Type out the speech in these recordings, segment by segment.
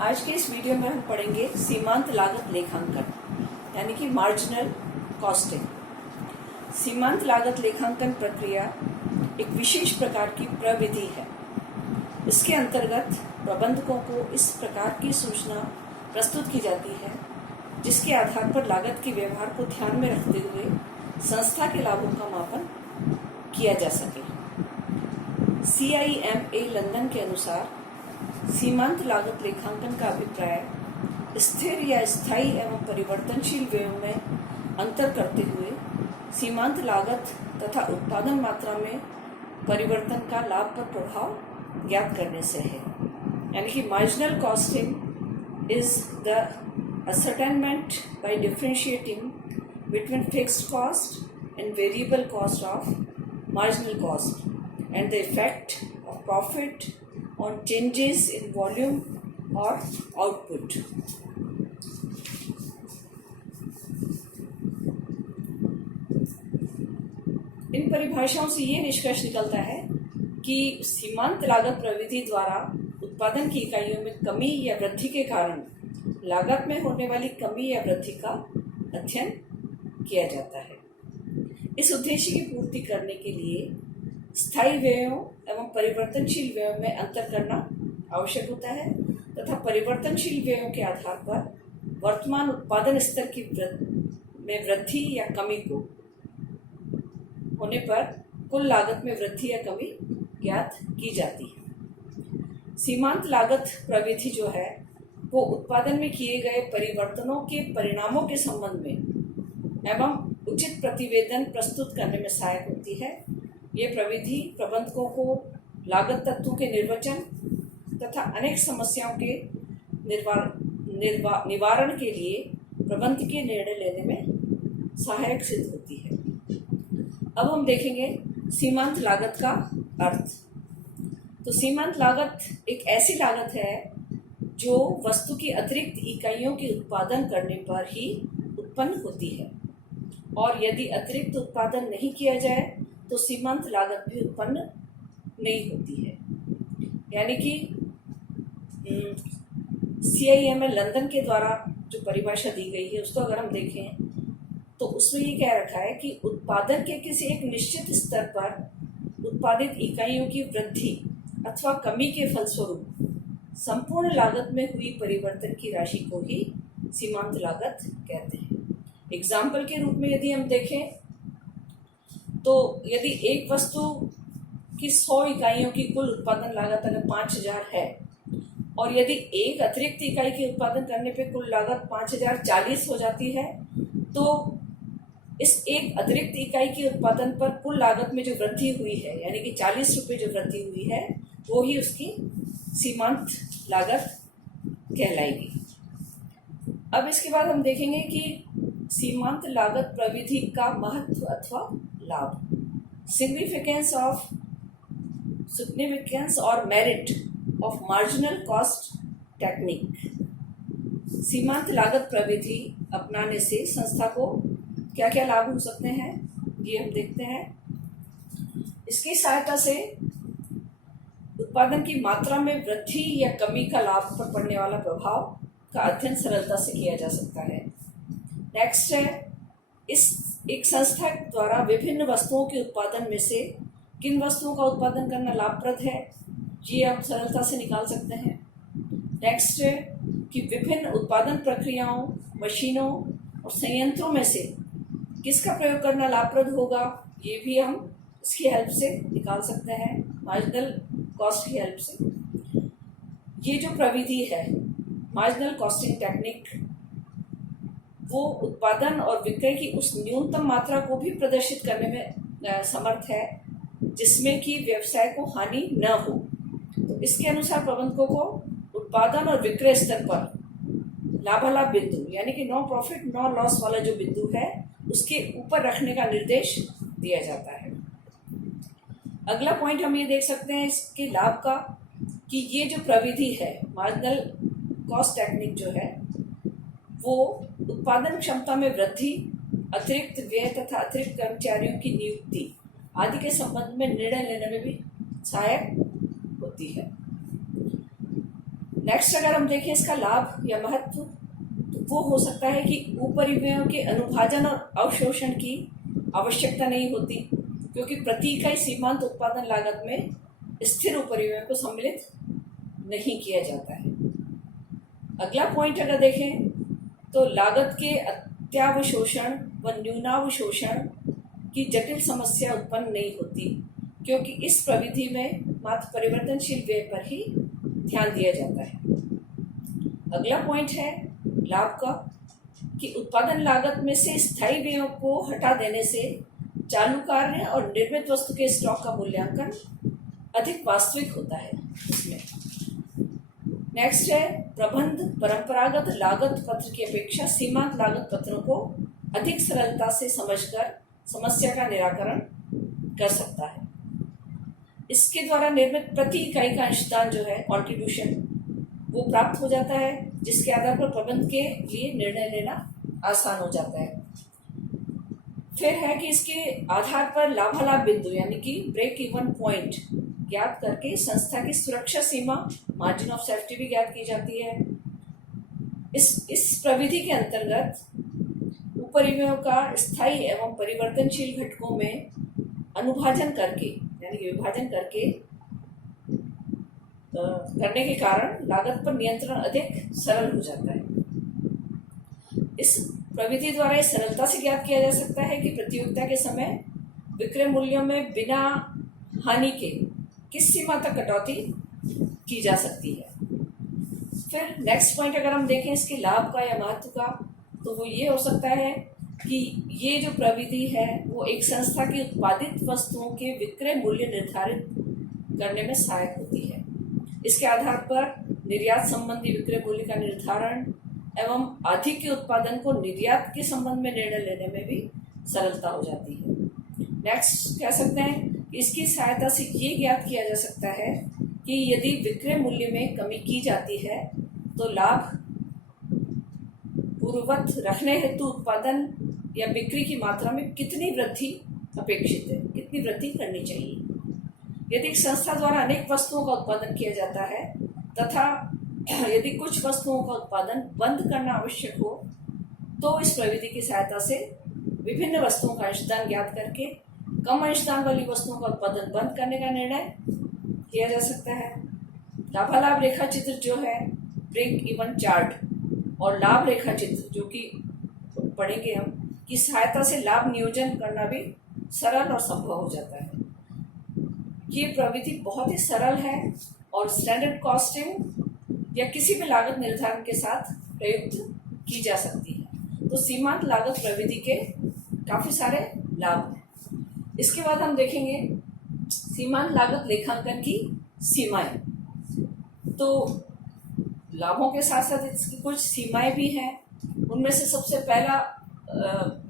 आज के इस वीडियो में हम पढ़ेंगे सीमांत लागत लेखांकन यानी कि मार्जिनल कॉस्टिंग। सीमांत लागत लेखांकन प्रक्रिया एक विशेष प्रकार की प्रविधि है। इसके अंतर्गत प्रबंधकों को इस प्रकार की सूचना प्रस्तुत की जाती है जिसके आधार पर लागत के व्यवहार को ध्यान में रखते हुए संस्था के लाभों का मापन किया जा सके। CIMA लंदन के अनुसार सीमांत लागत लेखांकन का अभिप्राय स्थिर या स्थायी एवं परिवर्तनशील व्ययों में अंतर करते हुए सीमांत लागत तथा उत्पादन मात्रा में परिवर्तन का लाभ पर प्रभाव ज्ञात करने से है। यानी कि marginal costing is the ascertainment by differentiating between fixed cost and variable cost of marginal cost and the effect of profit on changes in volume or output. इन परिभाषाओं से ये निष्कर्ष निकलता है कि सीमांत लागत प्रविधि द्वारा उत्पादन की इकाइयों में कमी या वृद्धि के कारण लागत में होने वाली कमी या वृद्धि का अध्ययन किया जाता है। इस उद्देश्य की पूर्ति करने के लिए स्थायी व्ययों एवं परिवर्तनशील व्ययों में अंतर करना आवश्यक होता है तथा परिवर्तनशील व्ययों के आधार पर वर्तमान उत्पादन स्तर की में वृद्धि या कमी को होने पर कुल लागत में वृद्धि या कमी ज्ञात की जाती है। सीमांत लागत प्रविधि जो है वो उत्पादन में किए गए परिवर्तनों के परिणामों के संबंध में एवं उचित प्रतिवेदन प्रस्तुत करने में सहायक होती है। ये प्रविधि प्रबंधकों को लागत तत्वों के निर्वचन तथा अनेक समस्याओं के निवारण के लिए प्रबंधकीय निर्णय लेने में सहायक सिद्ध होती है। अब हम देखेंगे सीमांत लागत का अर्थ। तो सीमांत लागत एक ऐसी लागत है जो वस्तु की अतिरिक्त इकाइयों के उत्पादन करने पर ही उत्पन्न होती है और यदि अतिरिक्त उत्पादन नहीं किया जाए तो सीमांत लागत भी उत्पन्न नहीं होती है। यानी कि CIMA लंदन के द्वारा जो परिभाषा दी गई है उसको अगर हम देखें तो उसमें ये कह रखा है कि उत्पादन के किसी एक निश्चित स्तर पर उत्पादित इकाइयों की वृद्धि अथवा कमी के फलस्वरूप संपूर्ण लागत में हुई परिवर्तन की राशि को ही सीमांत लागत कहते हैं। एग्जाम्पल के रूप में यदि हम देखें तो यदि एक वस्तु की 100 इकाइयों की कुल उत्पादन लागत अगर 5000 है और यदि एक अतिरिक्त इकाई के उत्पादन करने पे कुल लागत 5040 हो जाती है तो इस एक अतिरिक्त इकाई के उत्पादन पर कुल लागत में जो वृद्धि हुई है यानी कि 40 रुपये जो वृद्धि हुई है वो ही उसकी सीमांत लागत कहलाएगी। अब इसके बाद हम देखेंगे कि सीमांत लागत प्रविधि का महत्व अथवा लाभ। सिग्निफिकेंस और merit of marginal cost technique. सीमांत लागत प्रविधि अपनाने से संस्था को क्या क्या लाभ हो सकते हैं ये हम देखते हैं। इसकी सहायता से उत्पादन की मात्रा में वृद्धि या कमी का लाभ पर पड़ने वाला प्रभाव का अध्ययन सरलता से किया जा सकता है। नेक्स्ट है इस एक संस्था द्वारा विभिन्न वस्तुओं के उत्पादन में से किन वस्तुओं का उत्पादन करना लाभप्रद है ये आप सरलता से निकाल सकते हैं। नेक्स्ट है कि विभिन्न उत्पादन प्रक्रियाओं मशीनों और संयंत्रों में से किसका प्रयोग करना लाभप्रद होगा ये भी हम इसकी हेल्प से निकाल सकते हैं मार्जिनल कॉस्ट की हेल्प से। ये जो प्रविधि है मार्जिनल कॉस्टिंग टेक्निक वो उत्पादन और विक्रय की उस न्यूनतम मात्रा को भी प्रदर्शित करने में समर्थ है जिसमें कि व्यवसाय को हानि न हो। तो इसके अनुसार प्रबंधकों को उत्पादन और विक्रय स्तर पर लाभालाभ बिंदु यानी कि नो प्रॉफिट नो लॉस वाला जो बिंदु है उसके ऊपर रखने का निर्देश दिया जाता है। अगला पॉइंट हम ये देख सकते हैं इसके लाभ का कि ये जो प्रविधि है मार्जिनल कॉस्ट टेक्निक जो है वो उत्पादन क्षमता में वृद्धि अतिरिक्त व्यय तथा अतिरिक्त कर्मचारियों की नियुक्ति आदि के संबंध में निर्णय लेने में भी सहायक होती है। नेक्स्ट अगर हम देखें इसका लाभ या महत्व, तो वो हो सकता है कि उपरिव्ययों के अनुभाजन और अवशोषण की आवश्यकता नहीं होती, क्योंकि प्रति इकाई सीमांत उत्पादन लागत में स्थिर उपरिव्ययों को सम्मिलित नहीं किया जाता है। अगला पॉइंट अगर देखें तो लागत के अत्यावशोषण व न्यूनावशोषण की जटिल समस्या उत्पन्न नहीं होती, क्योंकि इस प्रविधि में मात्र परिवर्तनशील व्यय पर ही ध्यान दिया जाता है। अगला पॉइंट है लाभ का, कि उत्पादन लागत में से स्थायी व्ययों को हटा देने से चालू कार्य और निर्मित वस्तु के स्टॉक का मूल्यांकन अधिक वास्तविक होता है इसमें। नेक्स्ट है प्रबंध परंपरागत लागत पत्र की अपेक्षा सीमांत लागत पत्रों को अधिक सरलता से समझकर समस्या का निराकरण कर सकता है। इसके द्वारा निर्मित प्रति इकाई का अंशदान जो है कंट्रीब्यूशन, वो प्राप्त हो जाता है, जिसके आधार पर प्रबंध के लिए निर्णय लेना आसान हो जाता है। फिर है कि इसके आधार पर लाभालाभ बिंदु यानी कि ब्रेक इवन पॉइंट ज्ञात करके संस्था की सुरक्षा सीमा मार्जिन ऑफ सेफ्टी भी ज्ञात की जाती है। इस प्रविधि के अंतर्गत उपरिव्ययों का स्थायी एवं परिवर्तनशील घटकों में अनुभाजन करके यानी कि विभाजन करके करने के कारण लागत पर नियंत्रण अधिक सरल हो जाता है। इस प्रविधि द्वारा इस सरलता से ज्ञात किया जा सकता है कि प्रतियोगिता के समय विक्रय मूल्यों में बिना हानि के किस सीमा तक कटौती की जा सकती है। फिर नेक्स्ट पॉइंट अगर हम देखें इसके लाभ का या महत्व का, तो वो ये हो सकता है कि ये जो प्रविधि है वो एक संस्था की उत्पादित वस्तुओं के विक्रय मूल्य निर्धारित करने में सहायक होती है। इसके आधार पर निर्यात संबंधी विक्रय मूल्य का निर्धारण एवं अधिक के उत्पादन को निर्यात के संबंध में निर्णय लेने में भी सरलता हो जाती है। नेक्स्ट कह सकते हैं इसकी सहायता से ये ज्ञात किया जा सकता है कि यदि विक्रय मूल्य में कमी की जाती है तो लाभ पूर्ववत रखने हेतु उत्पादन या बिक्री की मात्रा में कितनी वृद्धि अपेक्षित है, कितनी वृद्धि करनी चाहिए। यदि संस्था द्वारा अनेक वस्तुओं का उत्पादन किया जाता है तथा यदि कुछ वस्तुओं का उत्पादन बंद करना आवश्यक हो, तो इस प्रविधि की सहायता से विभिन्न वस्तुओं का अंशदान ज्ञात करके कम अंशदान वाली वस्तुओं का उत्पादन बंद करने का निर्णय किया जा सकता है। लाभालाभ रेखा चित्र जो है ब्रेक इवन चार्ट और लाभ रेखा चित्र जो कि पढ़ेंगे हम, की सहायता से लाभ नियोजन करना भी सरल और संभव हो जाता है। ये प्रविधि बहुत ही सरल है और स्टैंडर्ड कॉस्टिंग या किसी भी लागत निर्धारण के साथ प्रयुक्त की जा सकती है। तो सीमांत लागत प्रविधि के काफी सारे लाभ हैं। इसके बाद हम देखेंगे सीमांत लागत लेखांकन की सीमाएं। तो लाभों के साथ साथ इसकी कुछ सीमाएं भी हैं। उनमें से सबसे पहला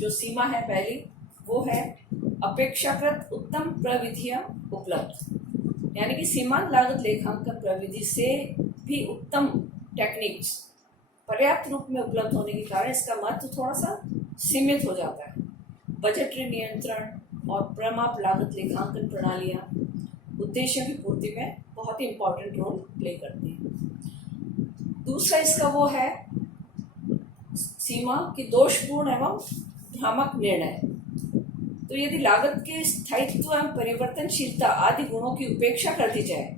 जो सीमा है पहली, वो है अपेक्षाकृत उत्तम प्रविधियां उपलब्ध, यानी कि सीमांत लागत लेखांकन प्रविधि से भी उत्तम टेक्निक्स पर्याप्त रूप में उपलब्ध होने के कारण इसका महत्व थोड़ा सा सीमित हो जाता है। बजटरी नियंत्रण और प्रमाप लागत लेखांकन प्रणालियां उद्देश्यों की पूर्ति में बहुत ही इंपॉर्टेंट रोल प्ले करती हैं। दूसरा इसका वो है सीमा की दोषपूर्ण एवं भ्रामक निर्णय। तो यदि लागत के स्थायित्व एवं परिवर्तनशीलता आदि गुणों की उपेक्षा कर दी जाए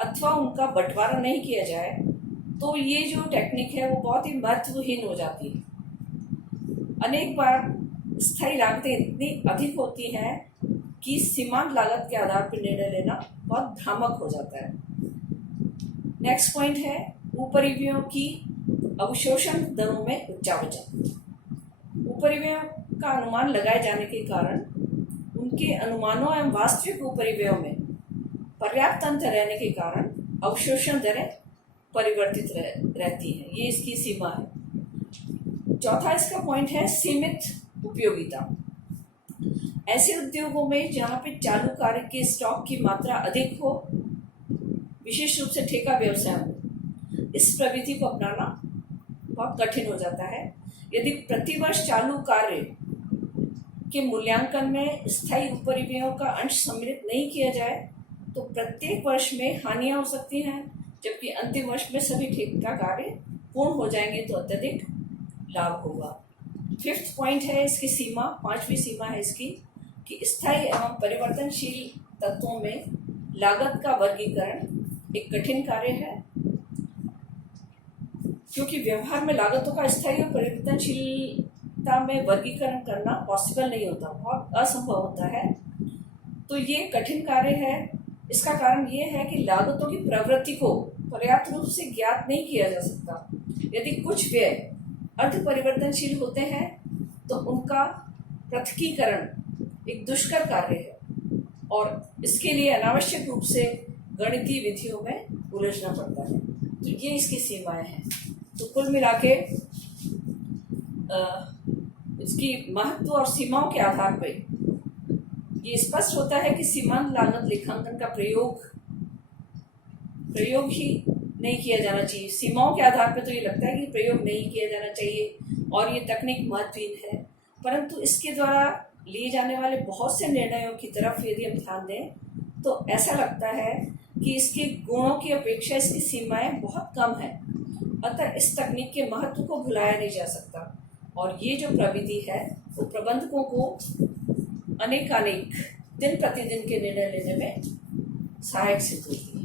अथवा उनका बंटवारा नहीं किया जाए, तो ये जो टेक्निक है वो बहुत ही महत्वहीन हो जाती है। अनेक बार स्थायी लागतें इतनी अधिक होती हैं कि सीमांत लागत के आधार पर निर्णय लेना बहुत भ्रामक हो जाता है। नेक्स्ट पॉइंट है उपरिव्ययों की अवशोषण दरों में उच्चावचन। उपरिव्ययों का अनुमान लगाए जाने के कारण उनके अनुमानों एवं वास्तविक उपरिव्ययों में पर्याप्त अंतर रहने के कारण अवशोषण दरें परिवर्तित रहती हैं। ये इसकी सीमा है। चौथा इसका पॉइंट है सीमित उपयोगिता। ऐसे उद्योगों में जहाँ पे चालू कार्य के स्टॉक की मात्रा अधिक हो, विशेष रूप से ठेका व्यवसाय हो, इस प्रविधि को अपनाना बहुत कठिन हो जाता है। यदि प्रतिवर्ष चालू कार्य के मूल्यांकन में स्थायी उपरिव्ययों का अंश सम्मिलित नहीं किया जाए तो प्रत्येक वर्ष में हानियां हो सकती हैं, जबकि अंतिम वर्ष में सभी ठेका कार्य पूर्ण हो जाएंगे तो अत्यधिक लाभ होगा। 5th पॉइंट है इसकी सीमा, 5वीं सीमा है इसकी कि स्थायी एवं परिवर्तनशील तत्वों में लागत का वर्गीकरण एक कठिन कार्य है, क्योंकि व्यवहार में लागतों का स्थायी और परिवर्तनशीलता में वर्गीकरण करना पॉसिबल नहीं होता, बहुत असंभव होता है। तो ये कठिन कार्य है। इसका कारण ये है कि लागतों की प्रवृत्ति को पर्याप्त रूप से ज्ञात नहीं किया जा सकता। यदि कुछ व्यय अर्ध परिवर्तनशील होते हैं तो उनका पृथकीकरण एक दुष्कर कार्य है और इसके लिए अनावश्यक रूप से गणितीय विधियों में उलझना पड़ता है। तो ये इसकी सीमाएं हैं। तो कुल मिला के इसकी महत्व और सीमाओं के आधार पर ये स्पष्ट होता है कि सीमांत लागत लेखांकन का प्रयोग ही नहीं किया जाना चाहिए। सीमाओं के आधार पर तो ये लगता है कि प्रयोग नहीं किया जाना चाहिए और ये तकनीक महत्वहीन है, परंतु इसके द्वारा लिए जाने वाले बहुत से निर्णयों की तरफ यदि हम ध्यान दें तो ऐसा लगता है कि इसके गुणों की अपेक्षा इसकी सीमाएं बहुत कम है। अतः इस तकनीक के महत्व को भुलाया नहीं जा सकता और ये जो प्रविधि है वो प्रबंधकों को अनेक दिन प्रतिदिन के निर्णय लेने में सहायक सिद्ध होती है।